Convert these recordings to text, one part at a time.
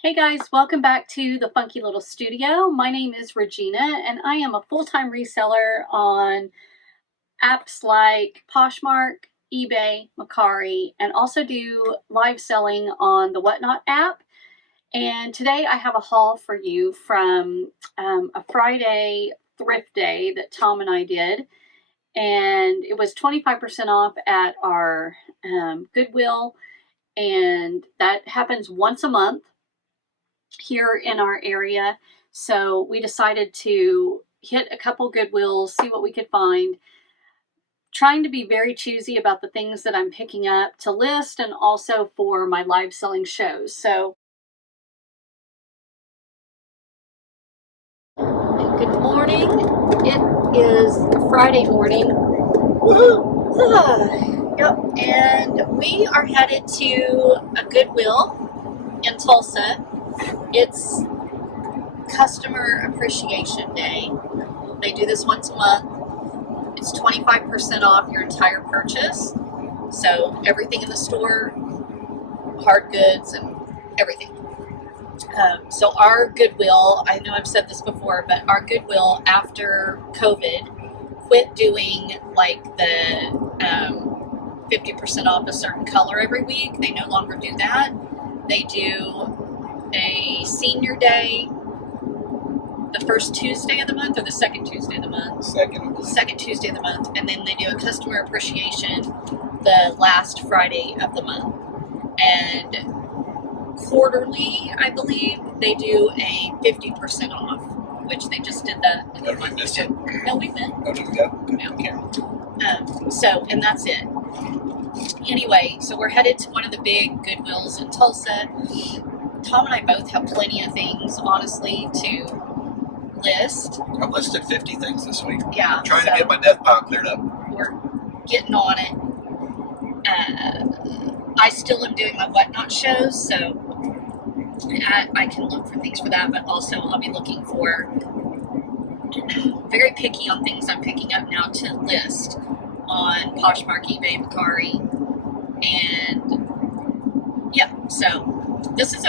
Hey guys, welcome back to the Funky Little Studio. My name is Regina and I am a full-time reseller on apps like Poshmark, eBay, Mercari, and also do live selling on the Whatnot app. And today I have a haul for you from a Friday thrift day that Tom and I did. And it was 25% off at our Goodwill, and that happens once a month here in our area. So we decided to hit a couple Goodwills, see what we could find, trying to be very choosy about the things that I'm picking up to list and also for my live selling shows. So good morning. It is Friday morning. Yep. And we are headed to a Goodwill in Tulsa. It's Customer Appreciation Day. They do this once a month. It's 25% off your entire purchase. So everything in the store, hard goods and everything. So our Goodwill, I know I've said this before, but our Goodwill after COVID quit doing like the 50% off a certain color every week. They no longer do that. They do a senior day the first Tuesday of the month or the second Tuesday of the month? Second Tuesday of the month. And then they do a customer appreciation the last Friday of the month. And quarterly, I believe, they do a 50% off, which they just did that. Oh, we missed it? No, we went. Oh, did we go? Yeah. So, and that's it. Anyway, so we're headed to one of the big Goodwills in Tulsa. Tom and I both have plenty of things, honestly, to list. I've listed 50 things this week. Yeah. I'm trying to get my death pile cleared up. We're getting on it. I still am doing my Whatnot shows, so I can look for things for that, but also I'll be looking for, very picky on things I'm picking up now to list on Poshmark, eBay, Mercari, and yeah, so this is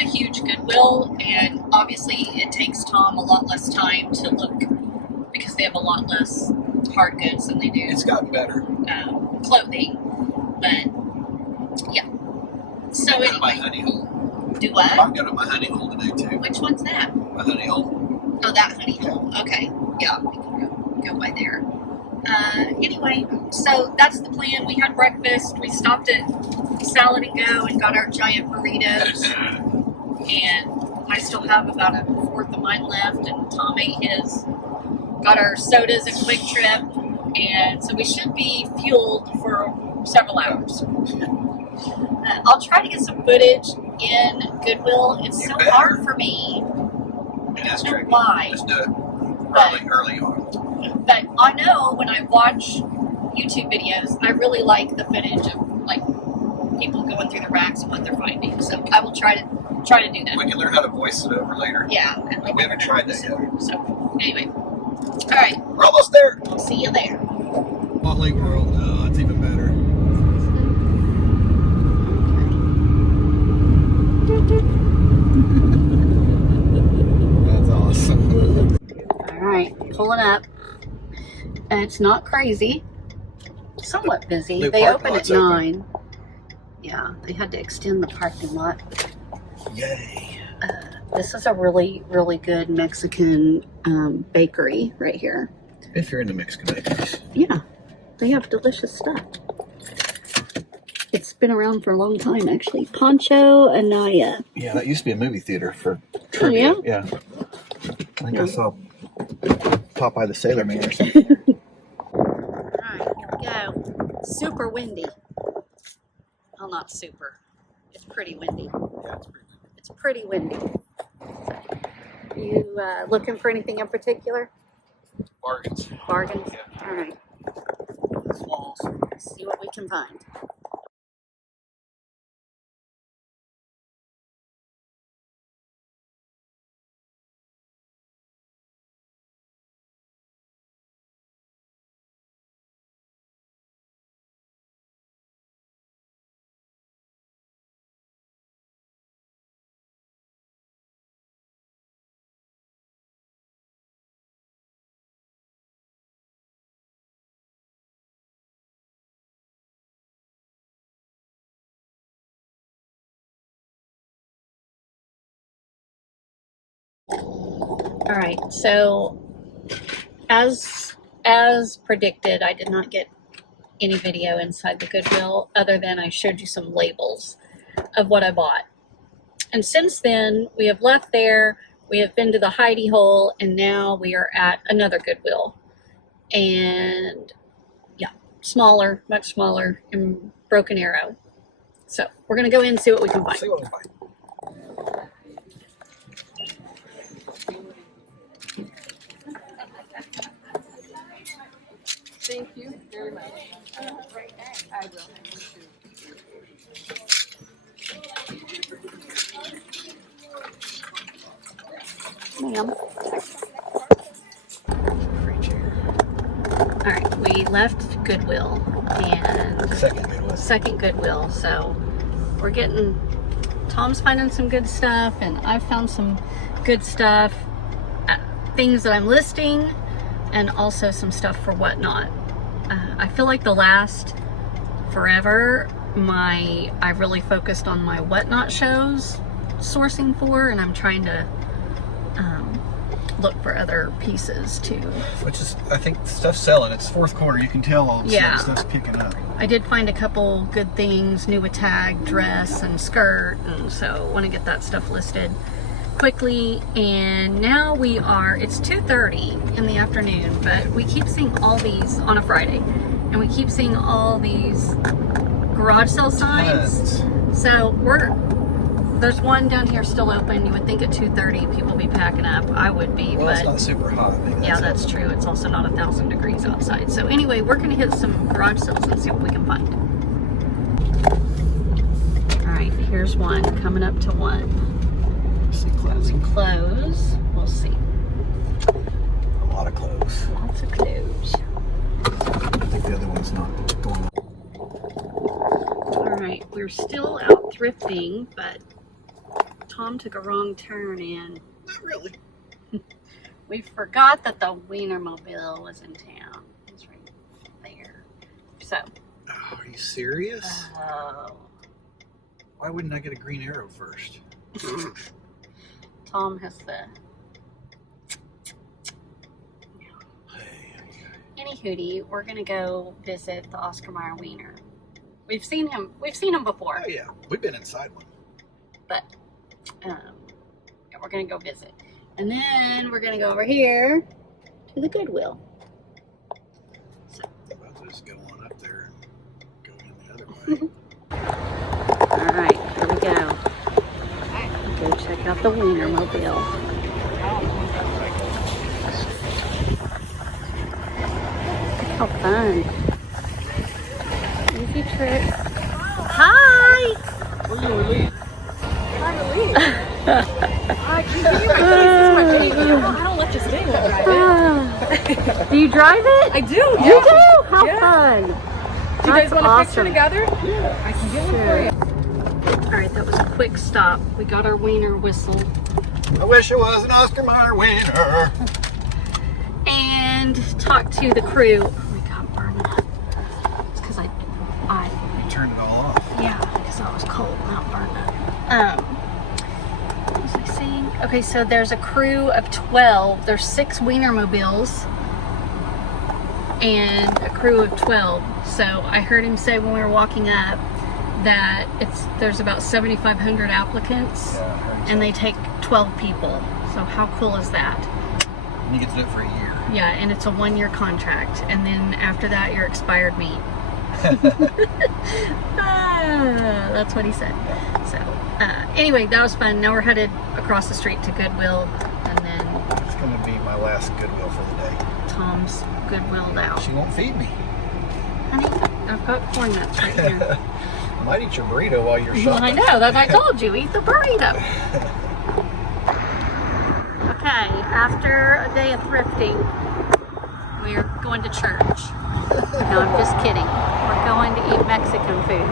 a huge Goodwill, and obviously it takes Tom a lot less time to look because they have a lot less hard goods than they do. It's gotten better. Clothing, but yeah. So I'm anyway, my honey hole. do what? I'm going to my honey hole today too. Which one's that? My honey hole. Oh, that honey hole. Okay, yeah, we can go by there. Anyway, so that's the plan. We had breakfast. We stopped at Salad and Go and got our giant burritos. And I still have about a fourth of mine left, and Tom ate his. Got our sodas at Quick Trip, and so we should be fueled for several hours. I'll try to get some footage in Goodwill. It's so hard for me. It is I don't know tricky. why. Let's do it early on. But I know when I watch YouTube videos, I really like the footage of like people going through the racks and what they're finding. So I will try to do that. We can learn how to voice it over later. Yeah, and We haven't tried that yet. So anyway, all right. We're almost there. I'll see you there. Motley World. Oh, it's even better. That's awesome. All right, pulling up. It's not crazy. Somewhat busy. New They parking open at lot's open. 9. Yeah, they had to extend the parking lot. Yay. This is a really, really good Mexican bakery right here. If you're into Mexican bakeries. Yeah, they have delicious stuff. It's been around for a long time, actually. Pancho Anaya. Yeah, that used to be a movie theater for Oh, yeah? Yeah. I think I saw Popeye the Sailor Man or something. All right, here we go. Super windy. Well, not super. It's pretty windy. Yeah, it's pretty good. It's pretty windy. You looking for anything in particular? Bargains. Bargains? Yeah. All right. Smalls. See what we can find. All right, so as predicted, I did not get any video inside the Goodwill other than I showed you some labels of what I bought. And since then, we have left there, we have been to the hidey hole, and now we are at another Goodwill. And yeah, smaller, much smaller, in Broken Arrow. So we're gonna go in and see what we can find. See what we find. Thank you very much. I will. Ma'am. Free chair. All right, we left Goodwill and second Goodwill, so we're getting, Tom's finding some good stuff and I've found some good stuff, things that I'm listing, and also some stuff for Whatnot. I feel like the last forever, I really focused on my Whatnot shows sourcing for, and I'm trying to look for other pieces too. Which is, I think, stuff's selling. It's fourth quarter. You can tell all of a sudden stuff's picking up. I did find a couple good things, new with tag, dress, and skirt, and so I want to get that stuff listed quickly. And now it's 2:30 in the afternoon, but we keep seeing all these on a Friday, and we keep seeing all these garage sale signs. So there's one down here still open. You would think at 2:30 people would be packing up. I would be, well, but it's not super hot. Maybe yeah, that's true. It's also not 1,000 degrees outside. So anyway, we're gonna hit some garage sales and see what we can find. All right, here's one coming up to one. Some clothes. We'll see. A lot of clothes. Lots of clothes. I think the other one's not going up. All right, we're still out thrifting, but Tom took a wrong turn and Not really. we forgot that the Wienermobile was in town. It's right there. So. Oh, are you serious? Oh. Why wouldn't I get a green arrow first? Tom has the. Any hootie, we're gonna go visit the Oscar Mayer Wiener. We've seen him before. Oh yeah, we've been inside one. But yeah, we're gonna go visit, and then we're gonna go over here to the Goodwill. So. I'll just go on up there and go in the other way. All right, here we go. Go check out the Wienermobile. How fun! Easy trip. Hi. Trying to leave. Can you give me my keys? This is my baby. I don't let you stay when I drive it. Do you drive it? I do. You Yeah. do? How Yeah. fun! Do you guys want a picture together? Yeah. I can get one for you. All right, that was a quick stop. We got our wiener whistle. I wish it was an Oscar Mayer Wiener. And talked to the crew. Oh my God, burning up. It's because I You turned it all off. yeah, because I was cold, not burned up. What was I saying? Okay, so there's a crew of 12. There's 6 Wienermobiles and a crew of 12. So I heard him say when we were walking up that there's about 7,500 applicants, and they take 12 people. So how cool is that? And you get to do it for a year. Yeah, and it's a 1-year contract, and then after that, you're expired meat. That's what he said. So anyway, that was fun. Now we're headed across the street to Goodwill, and then It's going to be my last Goodwill for the day. Tom's Goodwilled out. She won't feed me. Honey, I've got corn nuts right here. I might eat your burrito while you're Well, shopping. I know, that I told you, eat the burrito. Okay, after a day of thrifting, we're going to church. No, I'm just kidding. We're going to eat Mexican food.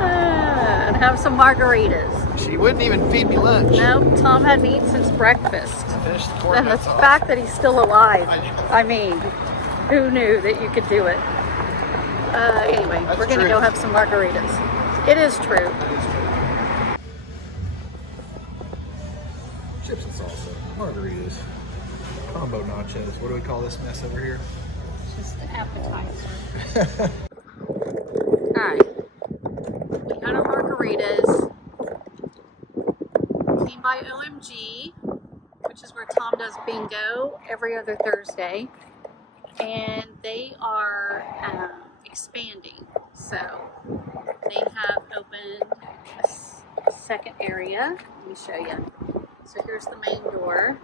And have some margaritas. She wouldn't even feed me lunch. Nope, Tom hadn't eaten since breakfast. Finished the corn And the nuts off. fact that he's still alive, I mean, who knew that you could do it? Anyway, That's we're going to true. go have some margaritas. It is true. Chips and salsa. margaritas, combo nachos. What do we call this mess over here? Just an appetizer. Alright. We had our margaritas. Came by OMG, which is where Tom does bingo every other Thursday. And they are expanding. So they have opened a second area. Let me show you. So here's the main door.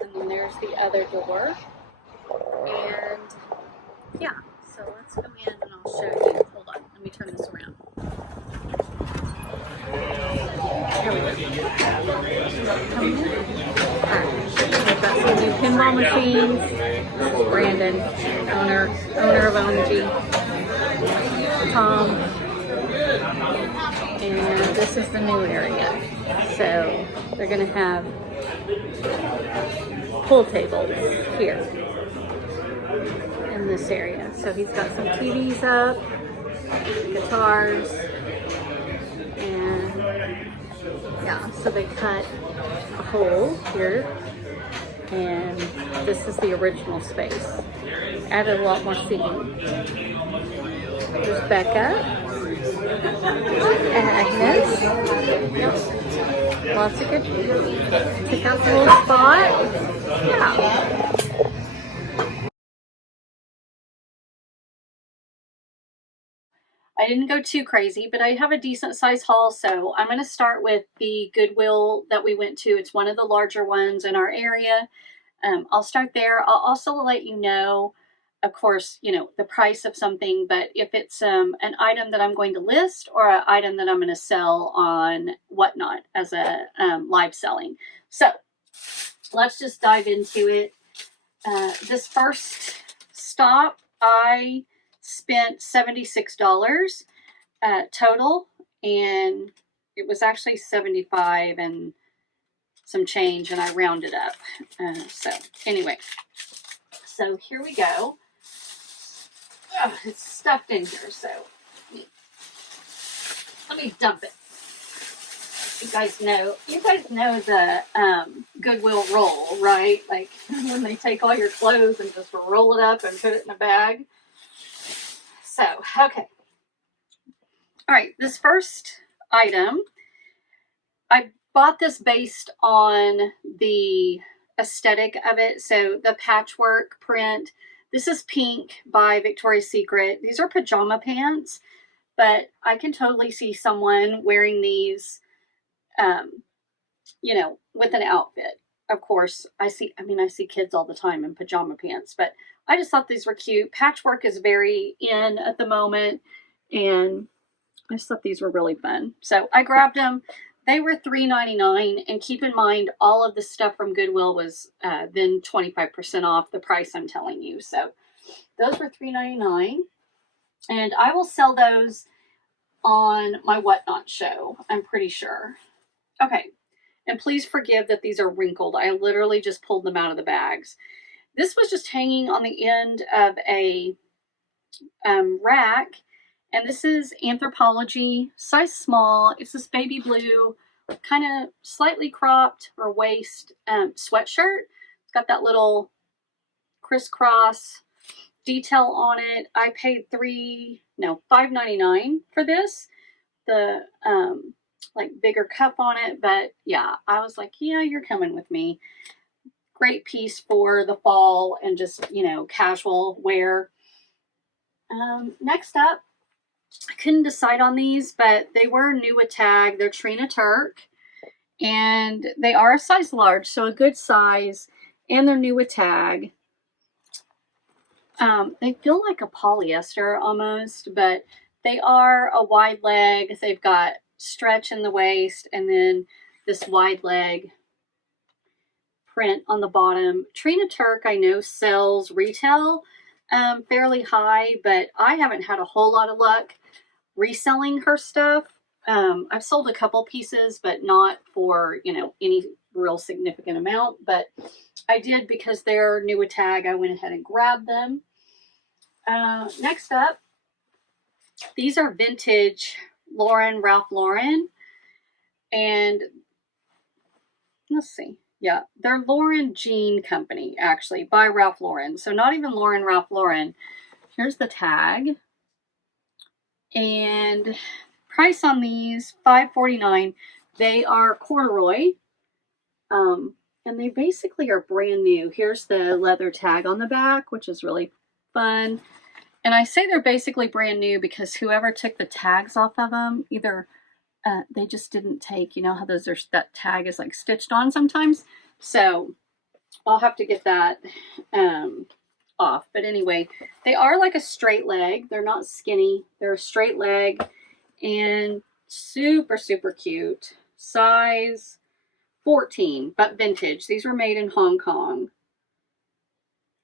And then there's the other door. And yeah, so let's go in and I'll show you. Hold on, let me turn this around. Here we go. Alright, we've got some new pinball machines. Brandon, owner of OMG. Tom. And this is the new area. So they're going to have pool tables here in this area. So he's got some TVs up, guitars, and yeah, so they cut a hole here, and this is the original space. Added a lot more seating. There's Becca, Agnes, lots of good, pick out the little spot, yeah. I didn't go too crazy, but I have a decent size haul, so I'm going to start with the Goodwill that we went to. It's one of the larger ones in our area. I'll start there. I'll also let you know, of course, you know, the price of something, but if it's an item that I'm going to list or an item that I'm going to sell on Whatnot as a live selling. So let's just dive into it. This first stop, I spent $76 total, and it was actually 75 and some change, and I rounded up. So anyway, so here we go. Oh, it's stuffed in here, so let me dump it. You guys know the Goodwill roll, right? Like when they take all your clothes and just roll it up and put it in a bag. So, okay. All right, this first item, I bought this based on the aesthetic of it. So the patchwork print. This is pink by Victoria's Secret. These are pajama pants, but I can totally see someone wearing these, you know, with an outfit. Of course, I see kids all the time in pajama pants, but I just thought these were cute. Patchwork is very in at the moment, and I just thought these were really fun. So I grabbed them. They were $3.99, and keep in mind, all of the stuff from Goodwill was then 25% off the price I'm telling you. So those were $3.99, and I will sell those on my Whatnot show, I'm pretty sure. Okay, and please forgive that these are wrinkled. I literally just pulled them out of the bags. This was just hanging on the end of a rack. And this is Anthropologie, size small. It's this baby blue, kind of slightly cropped or waist sweatshirt. It's got that little crisscross detail on it. I paid $5.99 for this. The like bigger cup on it, but yeah, I was like, yeah, you're coming with me. Great piece for the fall and just, you know, casual wear. Next up, I couldn't decide on these, but they were new with tag. They're Trina Turk, and they are a size large, so a good size, and they're new with tag. They feel like a polyester almost, but they are a wide leg. They've got stretch in the waist, and then this wide leg print on the bottom. Trina Turk, I know, sells retail fairly high, but I haven't had a whole lot of luck reselling her stuff. I've sold a couple pieces, but not for, you know, any real significant amount, but I did because they're new with tag. I went ahead and grabbed them. Next up, these are vintage Ralph Lauren, and let's see. Yeah, they're Lauren Jean Company, actually, by Ralph Lauren. So not even Ralph Lauren. Here's the tag. And price on these, $5.49. They are corduroy. And they basically are brand new. Here's the leather tag on the back, which is really fun. And I say they're basically brand new because whoever took the tags off of them, either they just didn't take, you know how those are, that tag is like stitched on sometimes. So I'll have to get that off. But anyway, they are like a straight leg. They're not skinny. They're a straight leg and super, super cute. Size 14, but vintage. These were made in Hong Kong,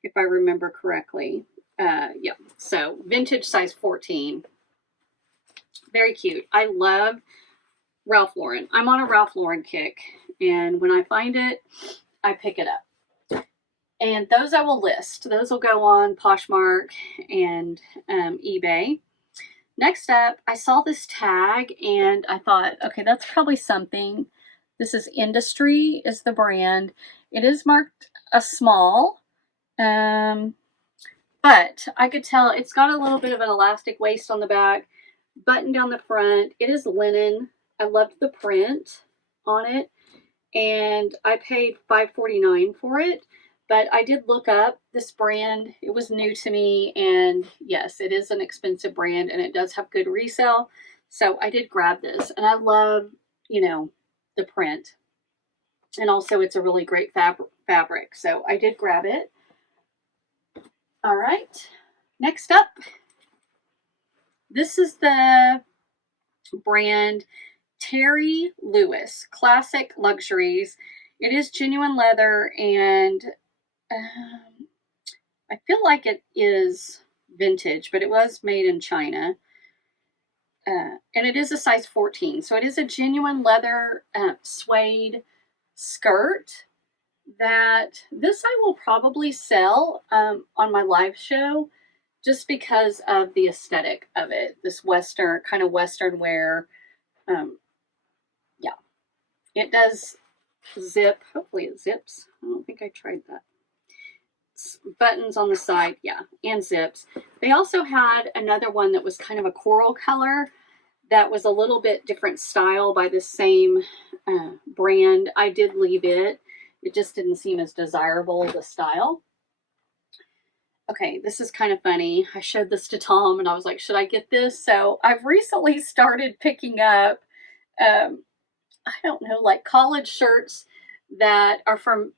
if I remember correctly. Yeah, so vintage size 14. Very cute. I love Ralph Lauren. I'm on a Ralph Lauren kick, and when I find it, I pick it up. And those I will list. Those will go on Poshmark and eBay. Next up, I saw this tag, and I thought, okay, that's probably something. This is Industry is the brand. It is marked a small, but I could tell it's got a little bit of an elastic waist on the back, button down the front. It is linen. I loved the print on it, and I paid $5.49 for it. But I did look up this brand. It was new to me, and yes, it is an expensive brand, and it does have good resale. So I did grab this, and I love, you know, the print. And also it's a really great fabric. So I did grab it. All right. Next up, this is the brand Terry Lewis Classic Luxuries. It is genuine leather, and I feel like it is vintage, but it was made in China. And it is a size 14. So it is a genuine leather suede skirt that this I will probably sell on my live show just because of the aesthetic of it. This Western, kind of Western wear. Yeah. It does zip. Hopefully it zips. I don't think I tried that. Buttons on the side, yeah, and zips. They also had another one that was kind of a coral color that was a little bit different style by the same brand. I did leave it. It just didn't seem as desirable, the style. Okay, this is kind of funny. I showed this to Tom and I was like, should I get this? So I've recently started picking up, I don't know, like college shirts that are from,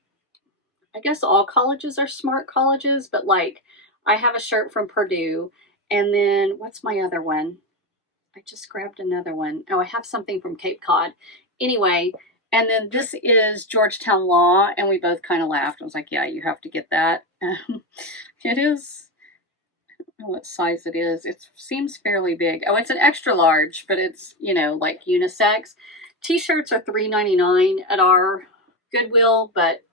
I guess all colleges are smart colleges, but like I have a shirt from Purdue, and then what's my other one? I just grabbed another one. Oh, I have something from Cape Cod. Anyway, and then this is Georgetown Law, and we both kind of laughed. I was like, yeah, you have to get that. It is, I don't know what size it is. It seems fairly big. Oh, it's an extra large, but it's, you know, like unisex. T-shirts are $3.99 at our Goodwill, but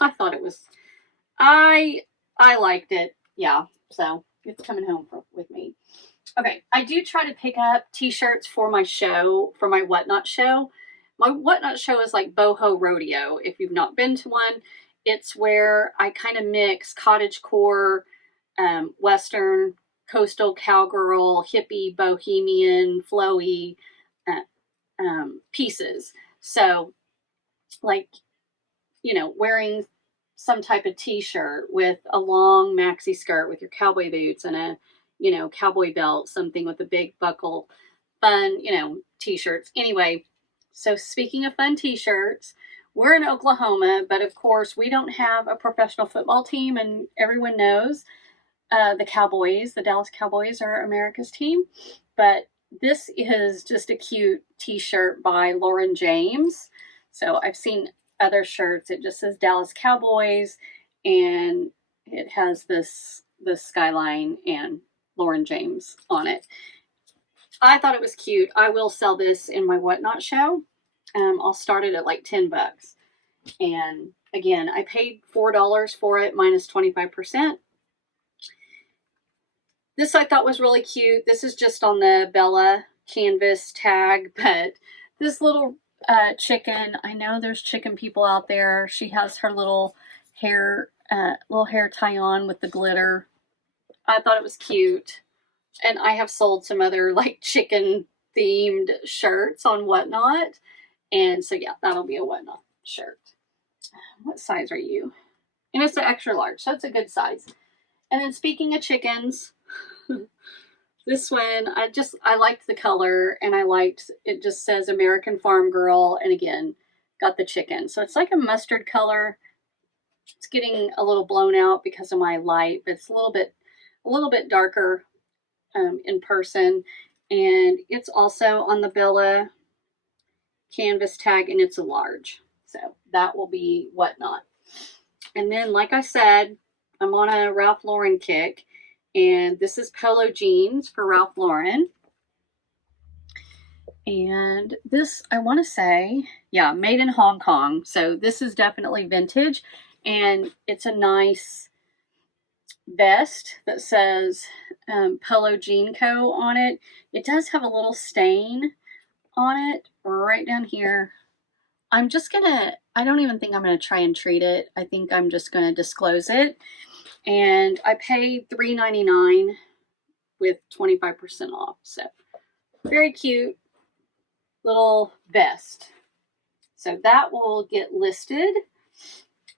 I thought it was, I liked it. Yeah, so it's coming home with me. Okay, I do try to pick up t-shirts for my show, for my Whatnot show. My Whatnot show is like boho rodeo. If you've not been to one, it's where I kind of mix cottagecore, Western, coastal cowgirl, hippie, bohemian, flowy pieces. So, like, you know, wearing some type of t-shirt with a long maxi skirt with your cowboy boots and a, you know, cowboy belt, something with a big buckle, fun, you know, t-shirts. Anyway, so speaking of fun t-shirts, we're in Oklahoma, but of course we don't have a professional football team, and everyone knows the Cowboys, the Dallas Cowboys are America's team, but this is just a cute t-shirt by Lauren James. So I've seen other shirts. It just says Dallas Cowboys, and it has this skyline and Lauren James on it. I thought it was cute. I will sell this in my Whatnot show. I'll start it at like $10. And again, I paid $4 for it minus 25%. This I thought was really cute. This is just on the Bella canvas tag, but this little chicken. I know there's chicken people out there. She has her little hair tie on with the glitter. I thought it was cute. And I have sold some other like chicken themed shirts on Whatnot. And so yeah, that'll be a Whatnot shirt. What size are you? And it's an extra large, so it's a good size. And then speaking of chickens, this one, I liked the color, and I liked, it just says American Farm Girl, and again, got the chicken. So it's like a mustard color. It's getting a little blown out because of my light, but it's a little bit darker in person. And it's also on the Bella canvas tag, and it's a large. So that will be Whatnot. And then, like I said, I'm on a Ralph Lauren kick, and this is polo jeans for Ralph Lauren. And this, I want to say, yeah, made in Hong Kong. So this is definitely vintage, and it's a nice vest that says Polo Jean Co. on it. It does have a little stain on it right down here. I don't even think I'm going to try and treat it. I think I'm just going to disclose it. And I paid $3.99 with 25% off. So very cute little vest. So that will get listed.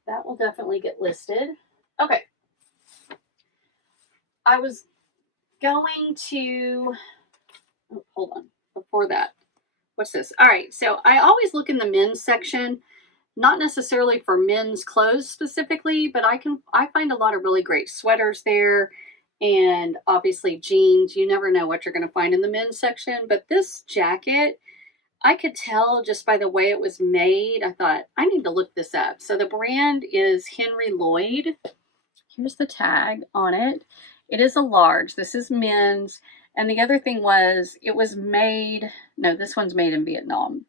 That will definitely get listed. Okay. I was going to, oh, hold on, before that. What's this? All right, so I always look in the men's section, not necessarily for men's clothes specifically, but I find a lot of really great sweaters there, and obviously jeans. You never know what you're going to find in the men's section, but this jacket, I could tell just by the way it was made. I thought, I need to look this up. So the brand is Henry Lloyd. Here's the tag on it. It is a large. This is men's. And the other thing was, it was made, no, this one's made in Vietnam.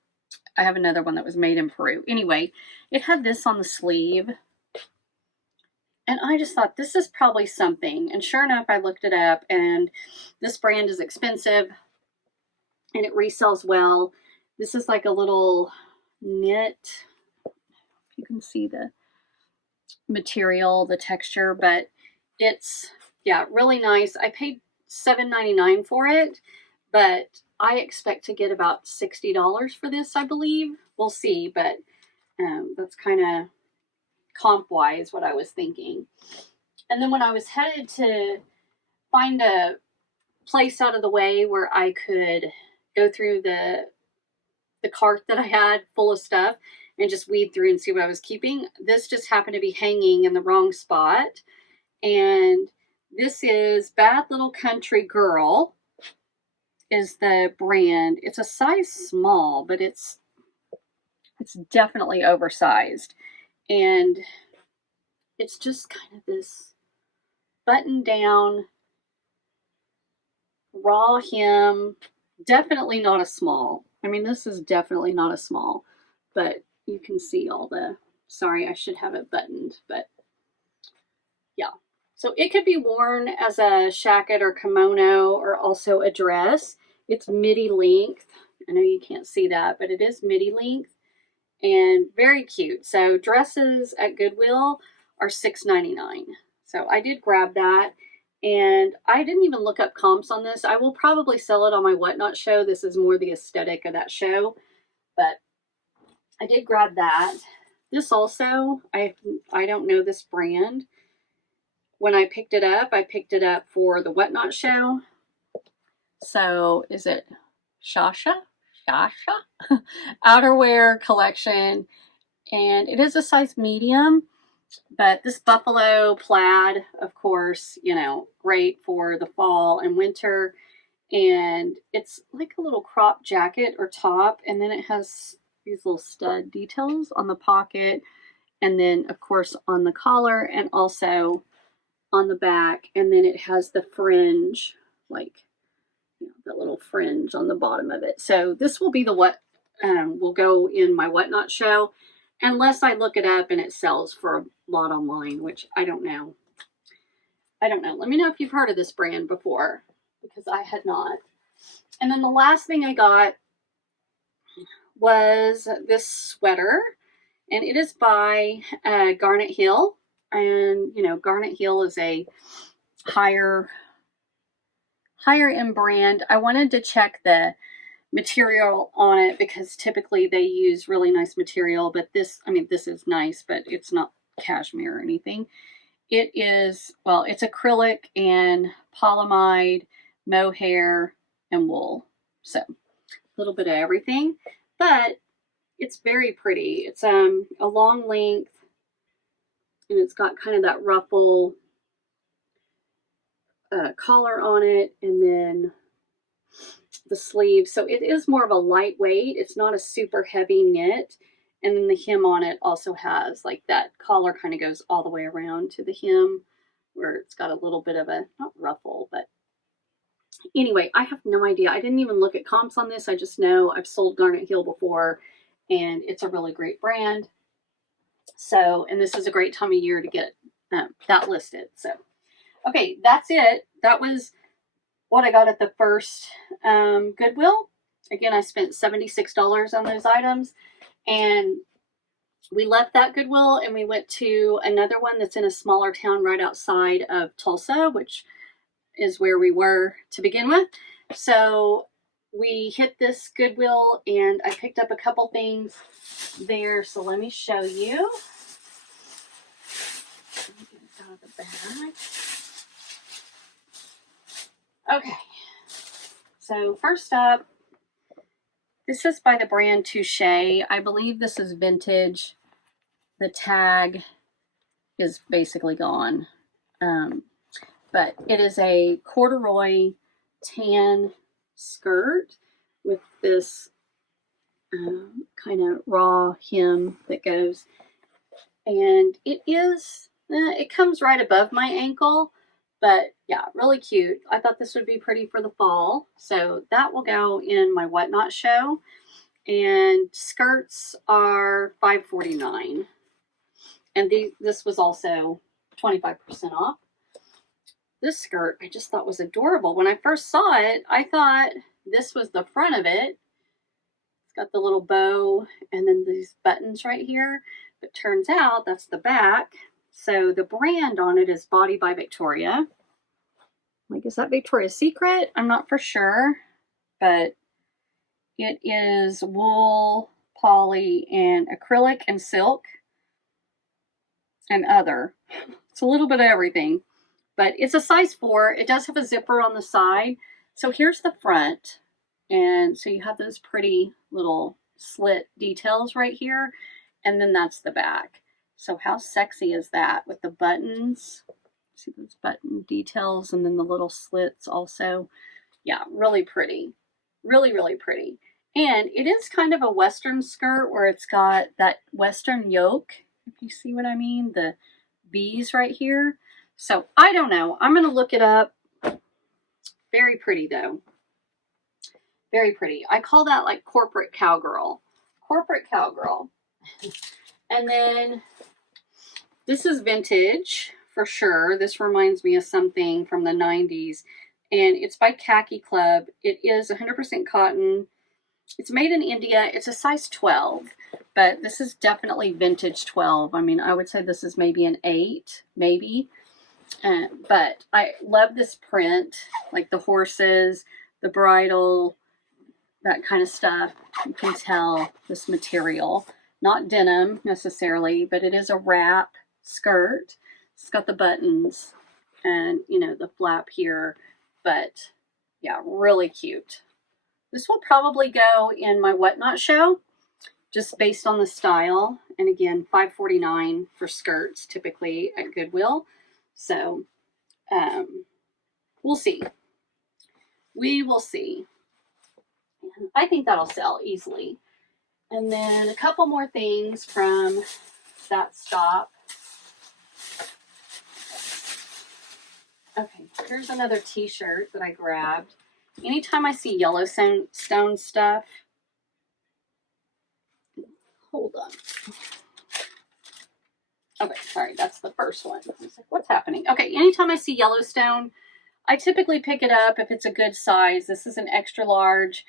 I have another one that was made in Peru. Anyway, it had this on the sleeve. And I just thought, this is probably something. And sure enough, I looked it up, and this brand is expensive, and it resells well. This is like a little knit. You can see the material, the texture, but it's, yeah, really nice. I paid $7.99 for it, but I expect to get about $60 for this, I believe. We'll see, but that's kind of comp-wise what I was thinking. And then when I was headed to find a place out of the way where I could go through the cart that I had full of stuff and just weed through and see what I was keeping, this just happened to be hanging in the wrong spot. And this is Bad Little Country Girl is the brand. It's a size small, but it's definitely oversized. And it's just kind of this button down raw hem. Definitely not a small. I mean, this is definitely not a small, but you can see all the, sorry, I should have it buttoned, but yeah. So it could be worn as a shacket or kimono, or also a dress. It's midi length. I know you can't see that, but it is midi length and very cute. So dresses at Goodwill are $6.99. So I did grab that, and I didn't even look up comps on this. I will probably sell it on my Whatnot show. This is more the aesthetic of that show, but I did grab that. This also, I don't know this brand. When I picked it up for the Whatnot show. So is it Shasha outerwear collection, and it is a size medium, but this buffalo plaid, of course, you know, great for the fall and winter. And it's like a little crop jacket or top, and then it has these little stud details on the pocket, and then of course on the collar, and also on the back, and then it has the fringe, like, you know, that little fringe on the bottom of it. So this will be the what will go in my Whatnot show, unless I look it up and it sells for a lot online, which I don't know. Let me know if you've heard of this brand before, because I had not. And then the last thing I got was this sweater, and it is by Garnet Hill. And, you know, Garnet Hill is a higher end brand. I wanted to check the material on it because typically they use really nice material, but this, I mean, this is nice, but it's not cashmere or anything. It is, well, it's acrylic and polyamide, mohair, and wool. So a little bit of everything, but it's very pretty. It's a long length, and it's got kind of that ruffle collar on it, and then the sleeves. So it is more of a lightweight. It's not a super heavy knit. And then the hem on it also has like that collar kind of goes all the way around to the hem, where it's got a little bit of a, not ruffle, but anyway, I have no idea. I didn't even look at comps on this. I just know I've sold Garnet Hill before, and it's a really great brand. So, and this is a great time of year to get that listed. So, okay, that's it. That was what I got at the first Goodwill. Again, I spent $76 on those items, and we left that Goodwill and we went to another one that's in a smaller town right outside of Tulsa, which is where we were to begin with. So we hit this Goodwill and I picked up a couple things there. So let me show you. Let me get it out of the bag. Okay, so first up, this is by the brand Touche. I believe this is vintage. The tag is basically gone. But it is a corduroy tan skirt with this kind of raw hem that goes. And it is, it comes right above my ankle. But yeah, really cute. I thought this would be pretty for the fall. So that will go in my Whatnot show. And skirts are $5.49. And this was also 25% off. This skirt I just thought was adorable. When I first saw it, I thought this was the front of it. It's got the little bow and then these buttons right here. But turns out that's the back. So the brand on it is Body by Victoria. Like, is that Victoria's Secret? I'm not for sure, but it is wool, poly, and acrylic and silk and other. It's a little bit of everything, but it's a size 4. It does have a zipper on the side. So here's the front. And so you have those pretty little slit details right here. And then that's the back. So how sexy is that with the buttons? See those button details and then the little slits also. Yeah, really pretty. Really, really pretty. And it is kind of a Western skirt where it's got that Western yoke, if you see what I mean, the V's right here. So I don't know. I'm going to look it up. Very pretty though. Very pretty. I call that like corporate cowgirl. Corporate cowgirl. And then this is vintage for sure. This reminds me of something from the 90s. And it's by Khaki Club. It is 100% cotton. It's made in India. It's a size 12. But this is definitely vintage 12. I mean, I would say this is maybe an 8. Maybe. But I love this print. Like the horses, the bridle, that kind of stuff. You can tell this material. Not denim necessarily, but it is a wrap skirt. It's got the buttons and, you know, the flap here. But yeah, really cute. This will probably go in my Whatnot show, just based on the style. And again, $5.49 for skirts typically at Goodwill. So we'll see. We will see. And I think that'll sell easily. And then a couple more things from that stop. Okay, here's another t-shirt that I grabbed. Anytime I see Yellowstone stuff, hold on. Okay, sorry, that's the first one. I was like, what's happening? Okay, anytime I see Yellowstone, I typically pick it up if it's a good size. This is an extra large.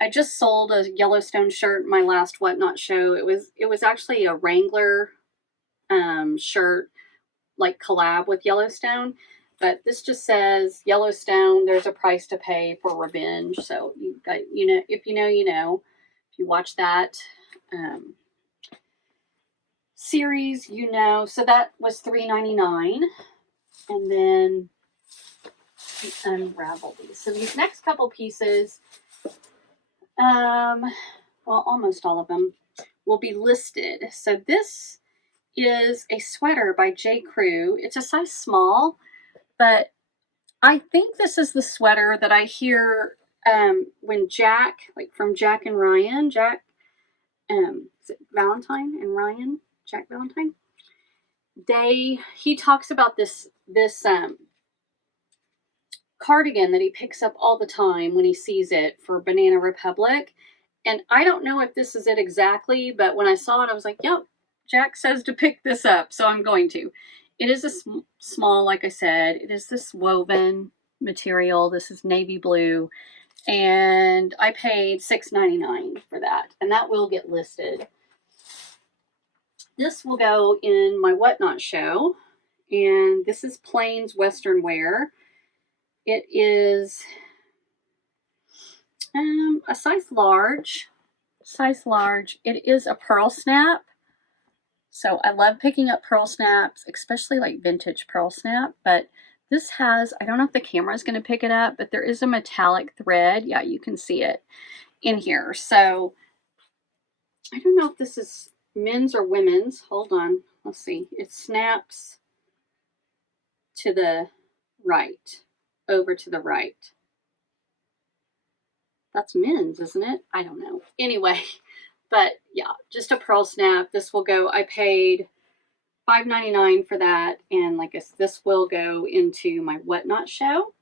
I just sold a Yellowstone shirt in my last Whatnot show. It was actually a Wrangler shirt, like collab with Yellowstone, but this just says Yellowstone, there's a price to pay for revenge. So you got, if you know, you know. If you watch that series, you know. So that was $3.99, and then unravel these. So these next couple pieces, well, almost all of them will be listed. So this is a sweater by J. Crew. It's a size small, but I think this is the sweater that I hear when Jack, like from Jack and Ryan, Jack, is it Valentine and Ryan, Jack Valentine? He talks about this cardigan that he picks up all the time when he sees it for Banana Republic. And I don't know if this is it exactly, but when I saw it, I was like, yep, Jack says to pick this up, so I'm going to. It is a small, like I said. It is this woven material. This is navy blue. And I paid $6.99 for that. And that will get listed. This will go in my Whatnot show. And this is Plains Western wear. It is a size large. It is a pearl snap. So I love picking up pearl snaps, especially like vintage pearl snap. But this has, I don't know if the camera is going to pick it up, but there is a metallic thread. Yeah, you can see it in here. So I don't know if this is men's or women's. Hold on. Let's see. It snaps to the right, over to the right. That's men's, isn't it? I don't know. Anyway, but yeah, just a pearl snap. This will go, I paid $5.99 for that. And like I said, this will go into my Whatnot show.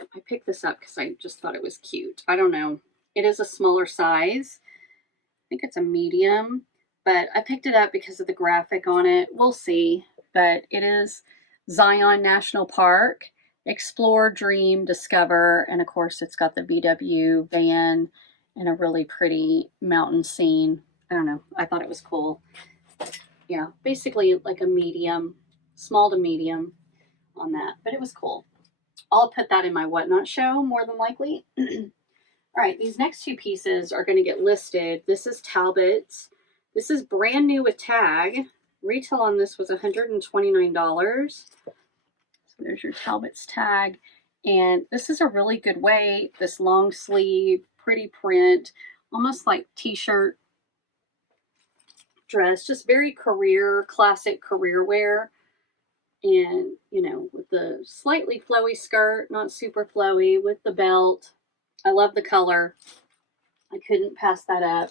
I picked this up because I just thought it was cute. I don't know. It is a smaller size. I think it's a medium, but I picked it up because of the graphic on it. We'll see. But it is Zion National Park. Explore, dream, discover, and of course it's got the VW van and a really pretty mountain scene. I don't know. I thought it was cool. Yeah, basically like a medium, small to medium on that, but it was cool. I'll put that in my Whatnot show more than likely. All right, these next two pieces are going to get listed. This is Talbot's. This is brand new with tag. Retail on this was $129. There's your Talbot's tag. And this is a really good weight. This long sleeve, pretty print, almost like t-shirt dress, just very classic career wear. And, you know, with the slightly flowy skirt, not super flowy, with the belt. I love the color. I couldn't pass that up.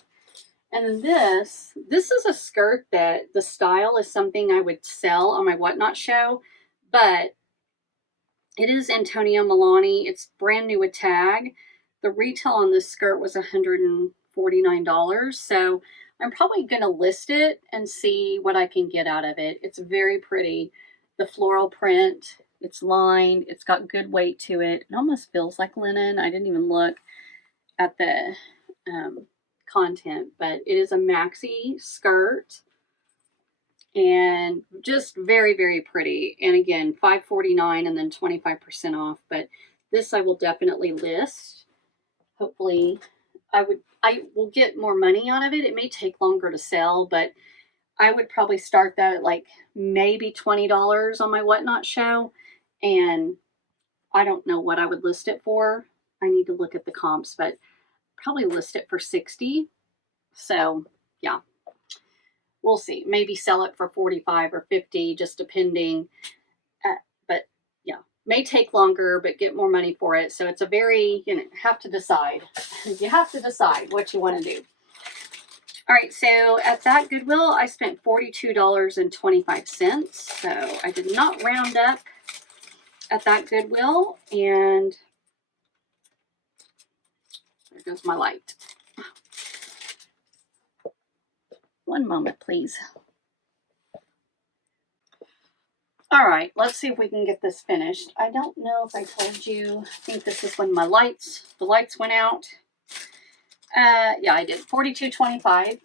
And then this is a skirt that the style is something I would sell on my Whatnot show, but it is Antonio Milani. It's brand new with tag. The retail on this skirt was $149. So I'm probably going to list it and see what I can get out of it. It's very pretty. The floral print, it's lined. It's got good weight to it. It almost feels like linen. I didn't even look at the content, but it is a maxi skirt. And just very, very pretty. And again, $5.49 and then 25% off. But this I will definitely list. Hopefully, I will get more money out of it. It may take longer to sell, but I would probably start that at like maybe $20 on my Whatnot show. And I don't know what I would list it for. I need to look at the comps, but probably list it for $60. So yeah. We'll see. Maybe sell it for $45 or $50, just depending. But yeah, may take longer, but get more money for it. So it's a very, have to decide. You have to decide what you want to do. All right, so at that Goodwill, I spent $42.25. So I did not round up at that Goodwill. And there goes my light. One moment, please. All right, let's see if we can get this finished. I don't know if I told you. I think this is when the lights went out. Yeah, I did. $42.25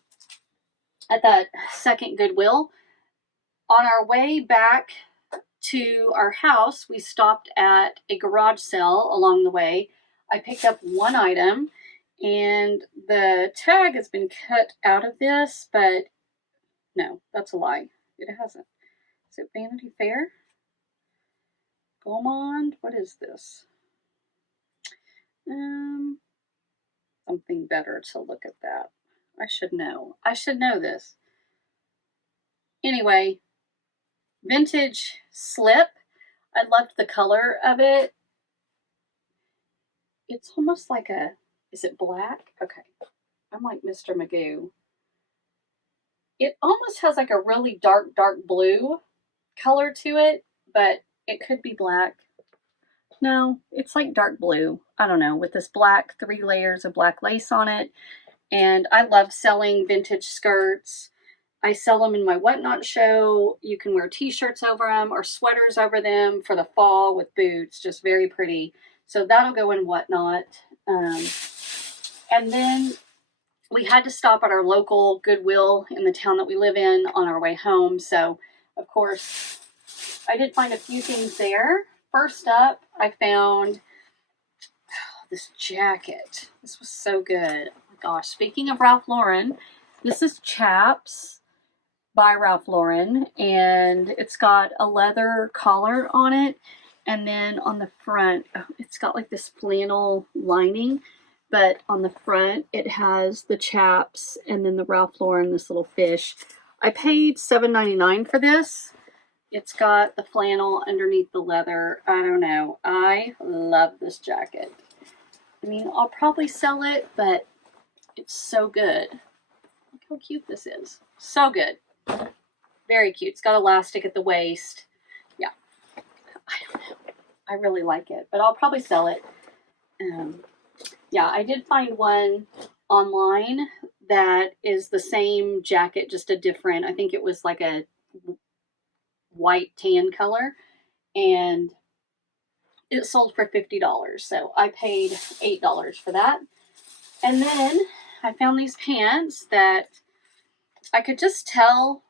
at that second Goodwill. On our way back to our house, we stopped at a garage sale along the way. I picked up one item, and the tag has been cut out of this, but no, that's a lie. It hasn't. Is it Vanity Fair? Gourmand? What is this? Something better to look at that. I should know. I should know this. Anyway, vintage slip. I loved the color of it. It's almost like a, is it black? Okay. I'm like Mr. Magoo. It almost has like a really dark blue color to it, but it could be black. No, it's like dark blue. I don't know, with this black 3 layers of black lace on it. And I love selling vintage skirts. I sell them in my Whatnot show. You can wear t-shirts over them or sweaters over them for the fall with boots. Just very pretty. So that'll go in Whatnot. And then we had to stop at our local Goodwill in the town that we live in on our way home. So, of course, I did find a few things there. First up, I found this jacket. This was so good. Oh my gosh. Speaking of Ralph Lauren, this is Chaps by Ralph Lauren, and it's got a leather collar on it, and then on the front it's got like this flannel lining, but on the front it has the Chaps and then the Ralph Lauren, this little fish. I paid $7.99 for this. It's got the flannel underneath the leather. I don't know, I love this jacket. I mean, I'll probably sell it, but it's so good. Look how cute this is. So good. Very cute. It's got elastic at the waist. Yeah. I don't know. I really like it, but I'll probably sell it. Yeah, I did find one online that is the same jacket, just a different, I think it was like a white tan color, and it sold for $50. So I paid $8 for that. And then I found these pants that I could just tell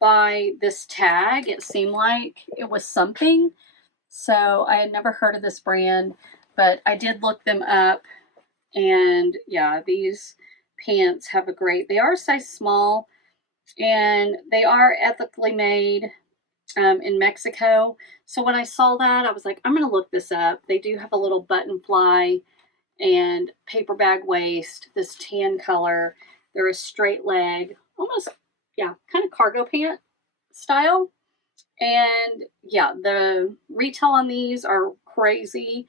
by this tag, it seemed like it was something. So I had never heard of this brand, but I did look them up, and yeah, these pants have a great, they are a size small, and they are ethically made in Mexico. So when I saw that, I was like, I'm going to look this up. They do have a little button fly and paper bag waist, this tan color. They're a straight leg, almost, yeah, kind of cargo pant style. And yeah, the retail on these are crazy,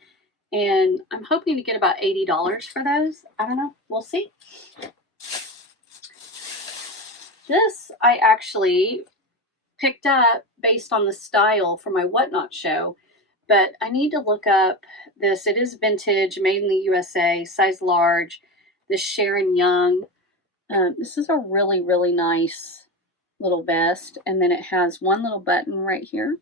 and I'm hoping to get about $80 for those. I don't know, we'll see. This I actually picked up based on the style for my Whatnot show, but I need to look up this. It is vintage, made in the USA, size large. This Sharon Young. This is a really, really nice little vest, and then it has one little button right here,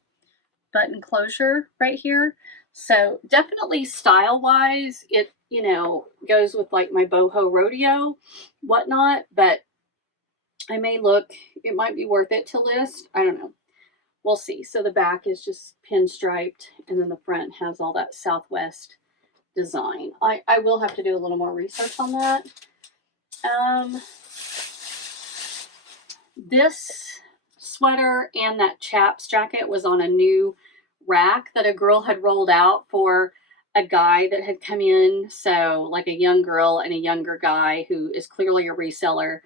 button closure right here. So definitely style-wise, it, you know, goes with like my boho rodeo Whatnot, but I may look, it might be worth it to list. I don't know. We'll see. So the back is just pinstriped, and then the front has all that Southwest design. I will have to do a little more research on that. This sweater and that Chaps jacket was on a new rack that a girl had rolled out for a guy that had come in. So like a young girl and a younger guy who is clearly a reseller.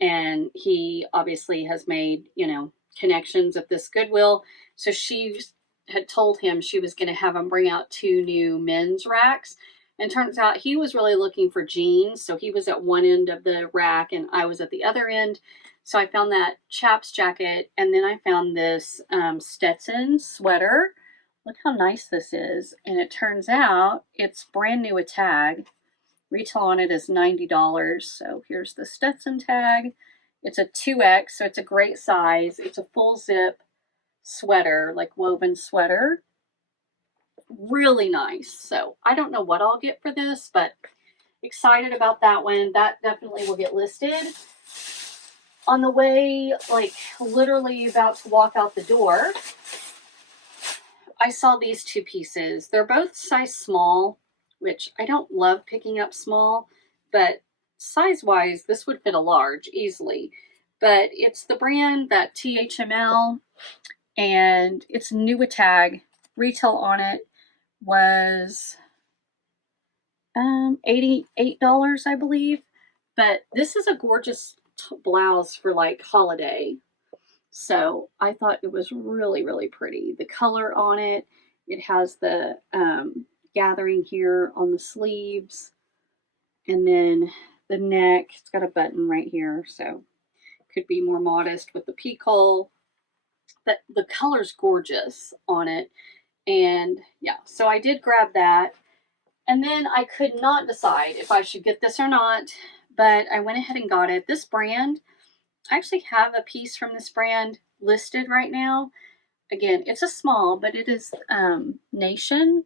And he obviously has made, you know, connections at this Goodwill. So she had told him she was going to have him bring out 2 new men's racks. And turns out he was really looking for jeans. So he was at one end of the rack and I was at the other end. So I found that Chaps jacket, and then I found this Stetson sweater. Look how nice this is. And it turns out it's brand new with tag. Retail on it is $90. So here's the Stetson tag. It's a 2X, so it's a great size. It's a full zip sweater, like woven sweater. Really nice. So I don't know what I'll get for this, but excited about that one. That definitely will get listed. On the way, like literally about to walk out the door, I saw these two pieces. They're both size small, which I don't love picking up small, but size-wise, this would fit a large easily. But it's the brand that THML, and it's new a tag. Retail on it was $88, I believe. But this is a gorgeous blouse for like holiday. So I thought it was really, really pretty. The color on it, it has the gathering here on the sleeves, and then the neck, it's got a button right here, so could be more modest with the peak hole. But the color's gorgeous on it. And yeah, so I did grab that. And then I could not decide if I should get this or not, but I went ahead and got it. This brand, I actually have a piece from this brand listed right now. Again, it's a small, but it is Nation.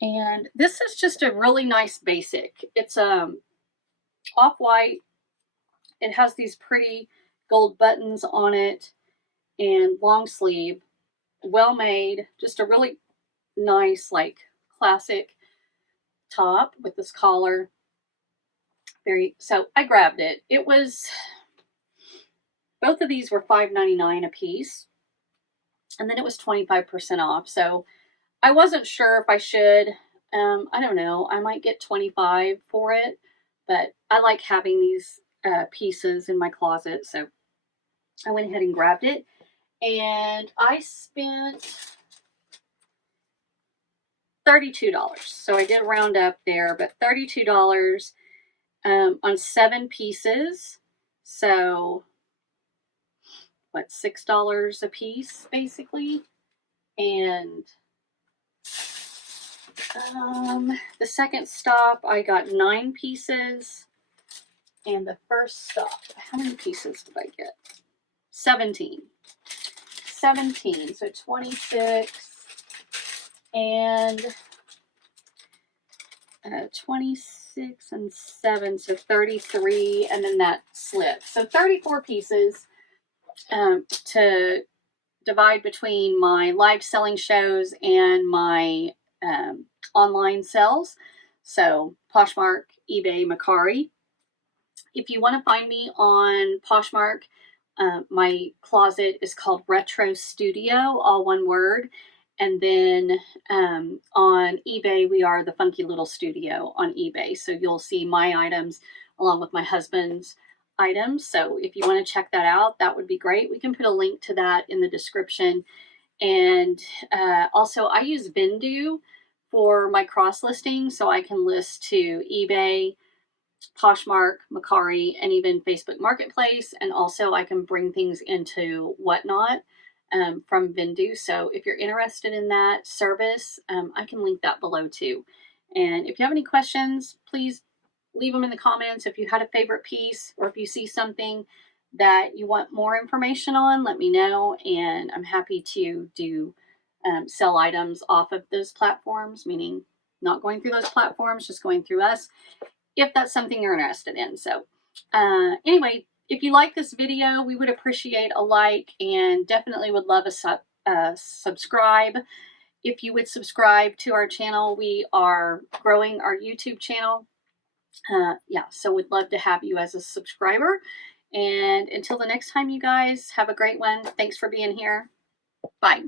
And this is just a really nice basic. It's off-white. It has these pretty gold buttons on it and long sleeve. Well made. Just a really nice, like, classic top with this collar. So I grabbed it. It was, both of these were $5.99 a piece, and then it was 25% off. So I wasn't sure if I should. I don't know. I might get 25 for it, but I like having these pieces in my closet, so I went ahead and grabbed it, and I spent $32. So I did round up there, but $32 on 7 pieces. So what, $6 a piece basically. And the second stop I got 9 pieces, and the first stop, how many pieces did I get? 17, so 26 and 26 and 7, so 33, and then that slip. So 34 pieces to divide between my live selling shows and my online sales. So Poshmark, eBay, Mercari. If you want to find me on Poshmark, my closet is called Retro Studio, all one word. And then on eBay, we are the Funky Little Studio on eBay. So you'll see my items along with my husband's items. So if you want to check that out, that would be great. We can put a link to that in the description. And also, I use Vendoo for my cross listing, so I can list to eBay, Poshmark, Mercari, and even Facebook Marketplace. And also I can bring things into Whatnot from Vendoo. So if you're interested in that service, I can link that below too. And if you have any questions, please leave them in the comments. If you had a favorite piece, or if you see something that you want more information on, let me know. And I'm happy to do sell items off of those platforms, meaning not going through those platforms, just going through us, if that's something you're interested in. So anyway, if you like this video, we would appreciate a like, and definitely would love a subscribe. If you would subscribe to our channel, we are growing our YouTube channel. Yeah, so we'd love to have you as a subscriber. And until the next time, you guys, have a great one. Thanks for being here. Bye.